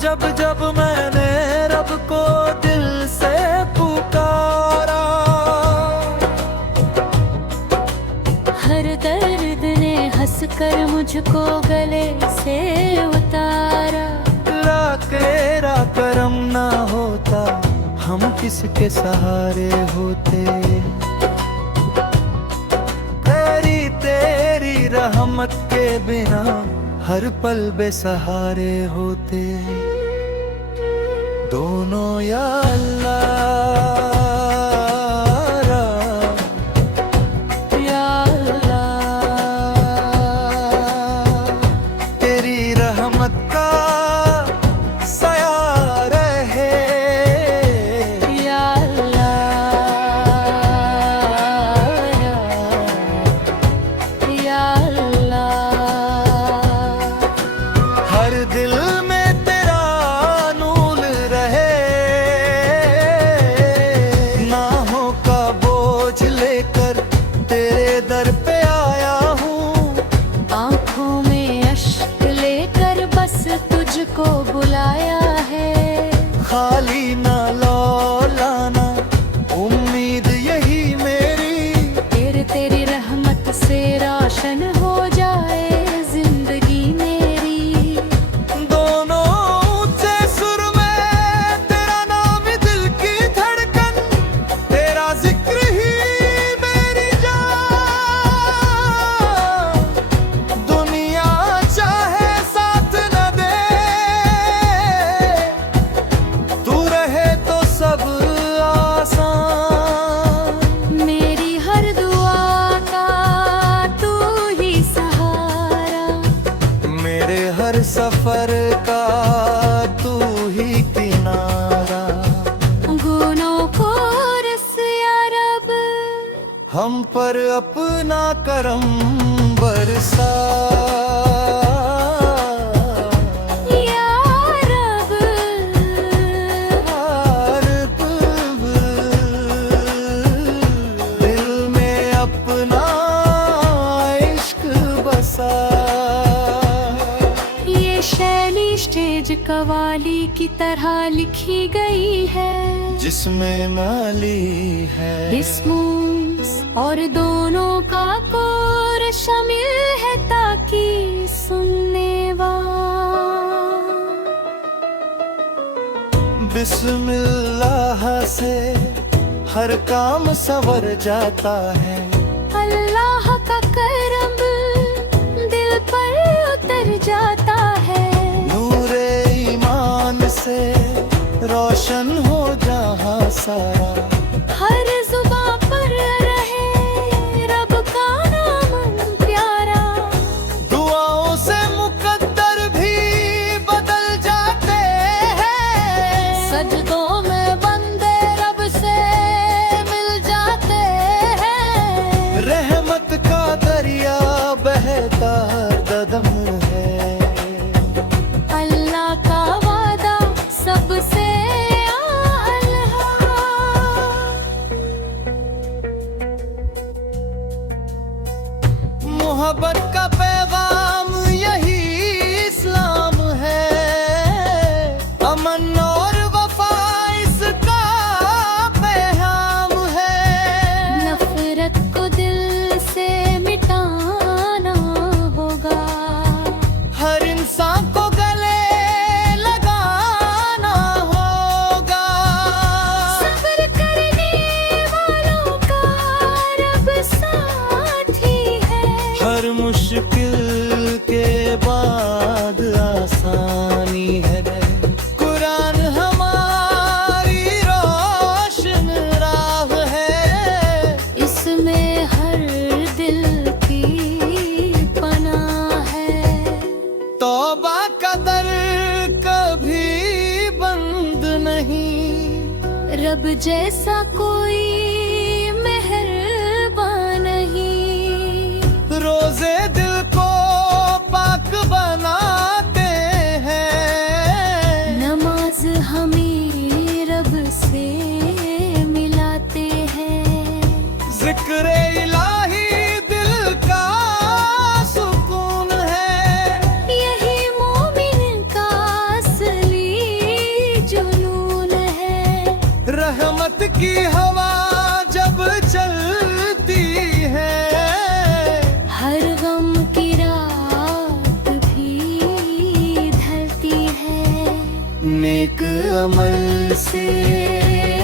जब जब मैंने रब को दिल से पुकारा, हर दर्द ने हंसकर मुझको गले से उतारा। तेरा करम ना होता हम किसके सहारे होते, तेरी रहमत के बिना हर पल बेसहारे होते। दोनों या अल्लाह या अल्लाह, तेरी रहमत का साया रहे या अल्लाह या अल्लाह। हर दिल में तेरा नूर रहे, नाहों का बोझ लेकर तेरे दर पे आया हूँ। आँखों में अश्क लेकर बस तुझको बुलाया है। खाली ना लौटाना उम्मीद यही मेरी, तेरी रहमत से रोशन हो जाए जिंदगी मेरी। दोनों ऊंचे सुर में तेरा नाम दिल की धड़कन, तेरा जिक्र ही मेरी जान। दुनिया चाहे साथ न दे, तू रहे तो सब आसान। मेरी हर दुआ का तू ही सहारा, मेरे हर सफर का तू ही किनारा। गुनों को रस या रब, हम पर अपना करम बरसा या रब। दिल में अपना इश्क बसा। ये शैली स्टेज कवाली की तरह लिखी गई है, जिसमें माली है इसमूस और दोनों का कोर शामिल है, ताकि सुनने वाला बिस्मिल्लाह से हर काम सवर जाता है। अल्लाह का करम दिल पर उतर जाता है। नूरे ईमान से रोशन हो जहाँ सारा, हर जुबां पर रहे रब का नाम प्यारा। दुआओं से मुकद्दर भी बदल जाते हैं, सजदों में बंदे रब से मिल जाते हैं। रहमत का दरिया बहता कदम है। अल्लाह का वादा सबसे आला। मोहब्बत का पैगाम यही इस्लाम है, अमन और वफा इसका पैगाम है। नफरत को दिल से मिटाना होगा, हर इंसान को गले लगाना होगा। सब्र करने वालों का रब साथी है। हर मुश्किल के बाद आसानी है। कुरान हमारी रोशन राह है, इसमें हर दिल की पनाह है। तौबा का दर कभी बंद नहीं, रब जैसा कोई मेहरबान नहीं। रोजे दिल को अमल से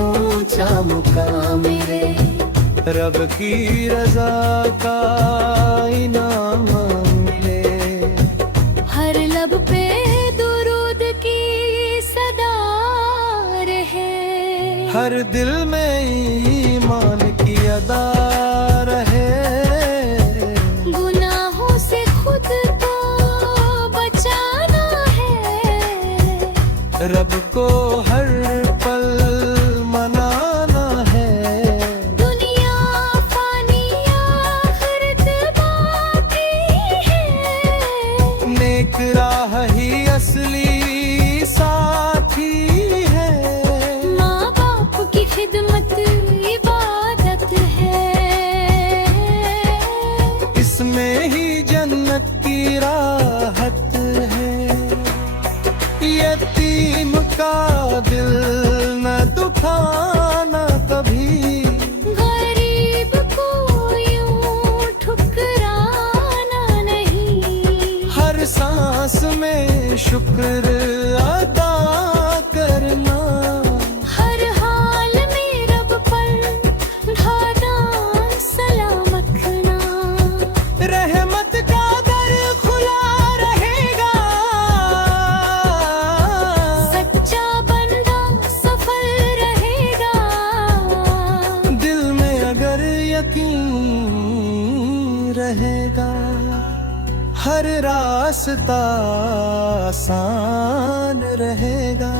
ऊंचा मुकाम मेरे, रब की रजा का इनाम मिले। हर लब पे दुरूद की सदा रहे, हर दिल में ईमान की अदा रहे। गुनाहों से खुद को बचाना है, रब को हर पल मनाना है। दुनिया फानी आखिरत बाकी है, नेक राह ही असली साथी है। माँ बाप की खिदमत इबादत है, इसमें ही जन्नत की राहत है। यतीम का दिल न दुखाना कभी, गरीब को यूं ठुकराना नहीं। हर सांस में शुक्र अदा करना। हर हाल में रब पर ढाना सलामत रखना। रहमत का दर खुला रहेगा, सच्चा बंदा सफल रहेगा। दिल में अगर यकीन रहेगा, हर रास्ता आसान रहेगा।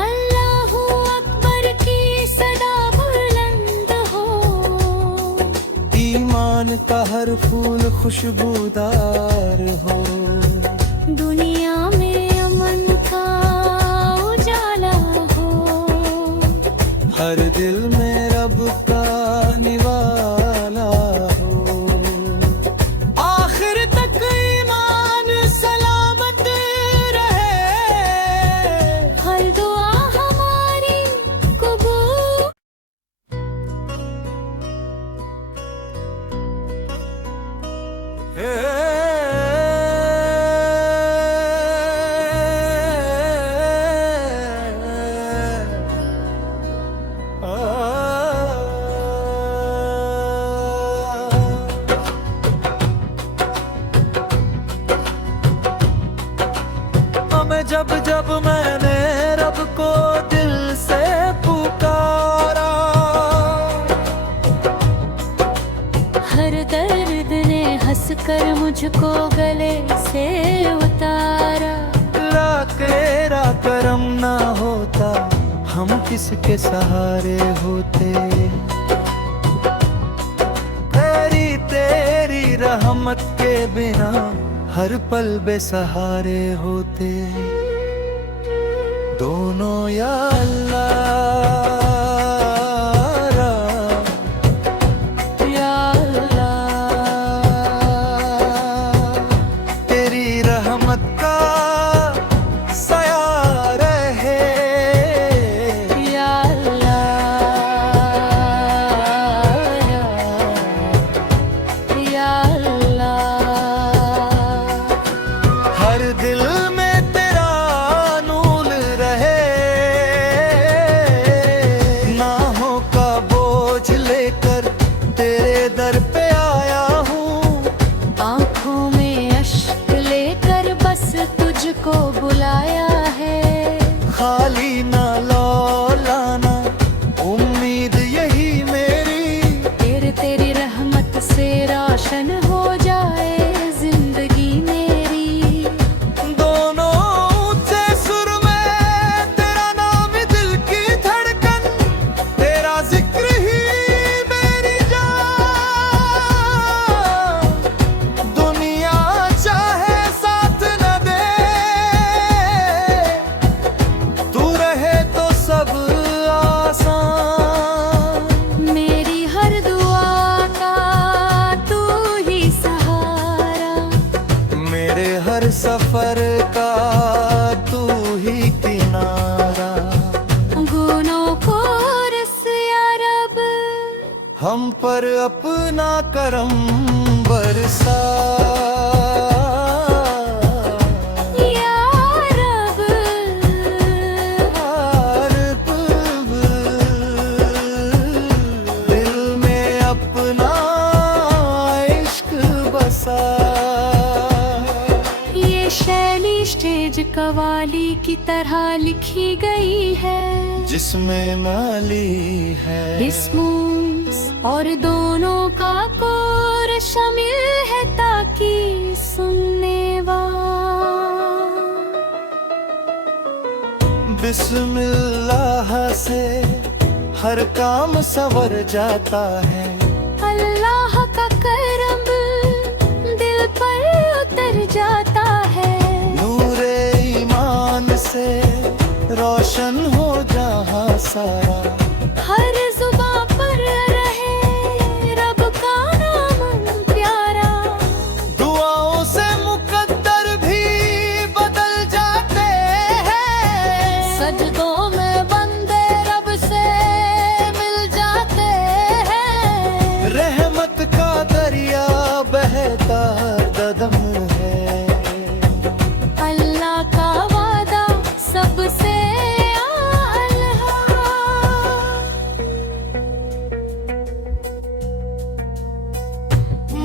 अल्लाहू अकबर की सदा बुलंद हो, ईमान का हर फूल खुशबूदार हो। दुनिया में अमन का उजाला हो, हर दिल में रब का निवाला हो। आखिर तक ईमान सलामत रहे, हर दुआ हमारी कबूल। जब जब मैंने रब को दिल से पुकारा, हर दर्द ने हंसकर मुझको गले से उतारा। तेरा करम ना होता, हम किसके सहारे होते। तेरी रहमत के बिना हर पल बेसहारे होते। दोनों या अल्लाह, या अल्लाह, तेरी रहमत का साया रहे। या अल्लाह, या अल्लाह, हर दिल में तेरा नूर रहे। नाहों का बोझ लेकर तेरे दर पे आया हूँ। आँखों में अश्क लेकर बस तुझको बुलाया है। खाली ना लौटाना उम्मीद यही मेरी। तेरी रहमत से रोशन हो जाए जिंदगी मेरी। दोनों ऊंचे सुर में तेरा नाम दिल की धड़कन, तेरा जिक्र ही मेरी जान। दुनिया चाहे साथ न दे, तू रहे तो सब आसान। मेरी हर दुआ का तू ही सहारा, मेरे हर सफर का तू ही किनारा। गुनों को रस या रब, हम पर अपना करम बरसा। या रब, तरह लिखी गई है, जिसमें माली है इसम और दोनों का कोर शामिल है, ताकि सुनने वाला बिस्मिल्लाह से हर काम सवर जाता है। अल्लाह का करम दिल पर उतर जाता है। नूरे ईमान से रोशन हो जहाँ सारा, हर जुबां पर रहे रब का नाम प्यारा। दुआओं से मुकद्दर भी बदल जाते हैं, सजदों में बंदे रब से मिल जाते हैं। रहमत का दरिया बहता कदम है। अल्लाह का वादा सबसे आला।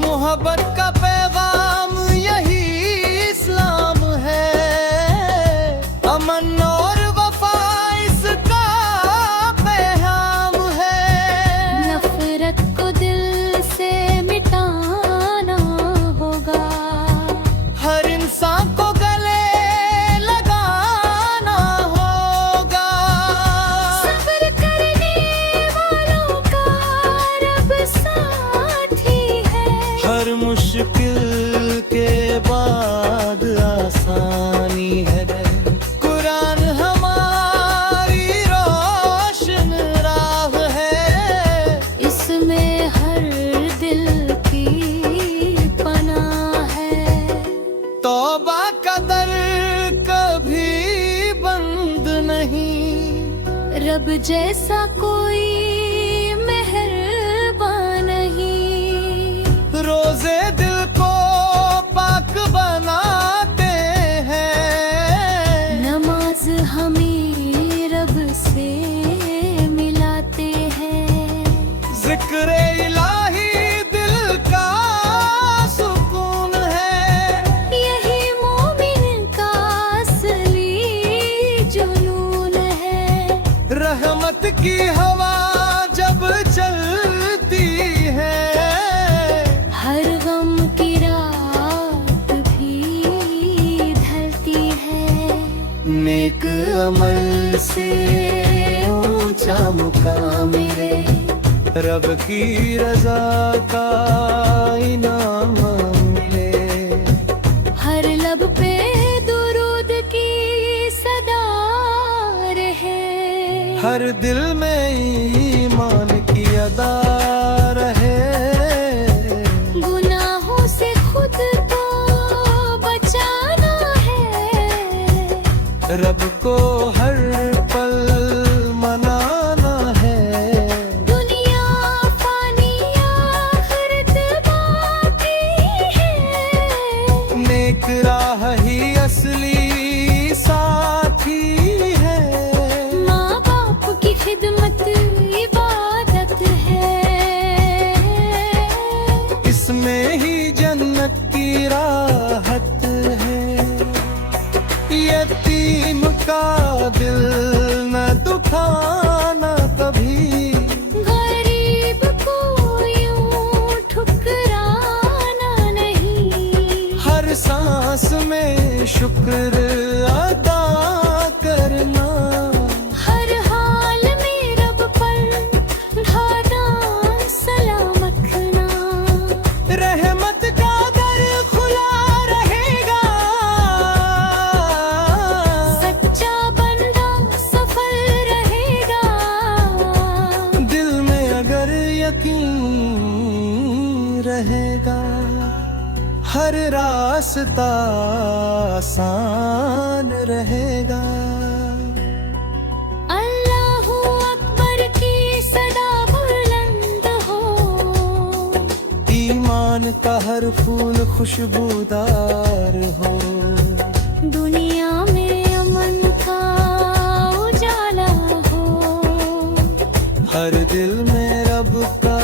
मोहब्बत का पैगाम यही इस्लाम है, अमन और वफा इसका पैगाम है। नफरत को दिल से मिटाना होगा, हर इंसान को गले लगाना होगा। सब्र करने वालों का रब साथी है। हर मुश्किल के बाद आसानी है। कुरान हमारी रोशन राह है, इसमें हर दिल की पनाह है। तौबा का दर कभी बंद नहीं, रब जैसा कोई मेहरबान नहीं। रोजे दिल को पाक बनाते हैं। नमाज हमें रब से मिलाते हैं। जिक्र इलाही दिल का सुकून है, यही मोमिन का असली जुनून है। रहमत की हवा जब चलती है, हर गम की रात भी ढलती है। नेक अमल से ऊंचा मुकाम मेरे, रब की रजा का इनाम मिले। हर लब पे दुरूद की सदा रहे। हर दिल में ईमान की अदा रहे। गुनाहों से खुद को बचाना है। रब को हर पल मनाना है। दुनिया फानी आखिरत बाकी है। नेक राह ही असली साथी है। माँ बाप की खिदमत इबादत है। इसमें ही जन्नत की राहत है। यतीम का दिल न दुखाना कभी, गरीब को यूं ठुकराना नहीं। हर सांस में शुक्र अदा करना। हर हाल में रब पर ढाना सलाम रखना। रहमत का दर खुला रहेगा, सच्चा बंदा सफल रहेगा। दिल में अगर यकीन रहेगा, हर रास्ता आसान रहेगा। अल्लाहू अकबर की सदा बुलंद हो। ईमान का हर फूल खुशबूदार हो। दुनिया में अमन का उजाला हो। हर दिल में रब का